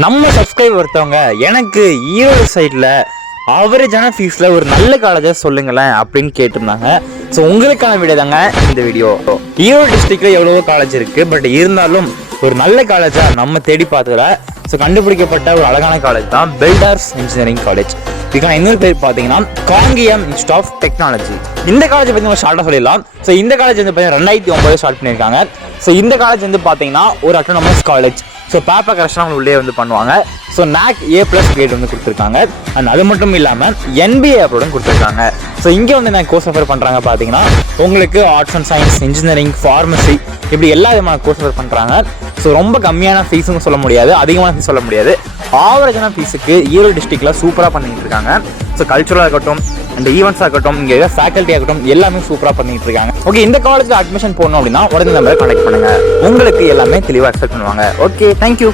நம்ம சப்ஸ்கிரைபர் ஒருத்தவங்க எனக்கு ஈரோடு சைடில் ஆவரேஜான ஃபீஸில் ஒரு நல்ல காலேஜாக சொல்லுங்களேன் அப்படின்னு கேட்டிருந்தாங்க. ஸோ உங்களுக்கான வீடியோ தாங்க இந்த வீடியோ. ஈரோடு டிஸ்ட்ரிக்டில் எவ்வளவோ காலேஜ் இருக்குது, பட் இருந்தாலும் ஒரு நல்ல காலேஜாக நம்ம தேடி பார்த்ததுல கண்டுபிடிக்கப்பட்ட ஒரு அழகான காலேஜ் தான் பெல்டார்ஸ் இன்ஜினியரிங் காலேஜ். இதுக்கான இன்னொரு பேர் பார்த்தீங்கன்னா காங்கேயம் இன்ஸ்டியூட் ஆஃப் டெக்னாலஜி. இந்த காலேஜ் பற்றி நம்ம ஷார்ட்டாக சொல்லிடலாம். ஸோ இந்த காலேஜ் வந்து பார்த்தீங்கன்னா 2009 ஸ்டார்ட் பண்ணியிருக்காங்க. ஸோ இந்த காலேஜ் வந்து பார்த்தீங்கன்னா ஒரு autonomous college. So paper correction அவங்க உள்ளே வந்து பண்ணுவாங்க. ஸோ NAC A+ கிரேட் வந்து கொடுத்துருக்காங்க. அண்ட் அது மட்டும் இல்லாமல் NBA அப்ரோடும் கொடுத்துருக்காங்க. ஸோ இங்கே வந்து நான் கோர்ஸ் ஆஃபர் பண்ணுறாங்க பார்த்தீங்கன்னா உங்களுக்கு arts and science, engineering, pharmacy இப்படி எல்லா விதமான கோர்ஸ் ஆஃபர் பண்ணுறாங்க. ஸோ ரொம்ப கம்மியான ஃபீஸுன்னு சொல்ல முடியாது, அதிகமான ஃபீஸ் சொல்ல முடியாது. ஆவரேஜான ஃபீஸுக்கு ஈரோடு டிஸ்ட்ரிக்டில் சூப்பராக பண்ணிட்டு இருக்காங்க. ஸோ கல்ச்சுரலாக இருக்கட்டும் அண்ட் ஈவெண்ட்ஸாக இருக்கட்டும், இங்கே ஏதாவது ஃபேக்கல்ட்டியாக இருக்கட்டும், எல்லாமே சூப்பராக பண்ணிட்டு இருக்காங்க. ஓகே, இந்த காலேஜில் அட்மிஷன் போடணும் அப்படின்னா உடனே நம்பரை கான்டாக்ட் பண்ணுங்கள். உங்களுக்கு எல்லாமே தெளிவாக அக்செப்ட் பண்ணுவாங்க. Okay, thank you.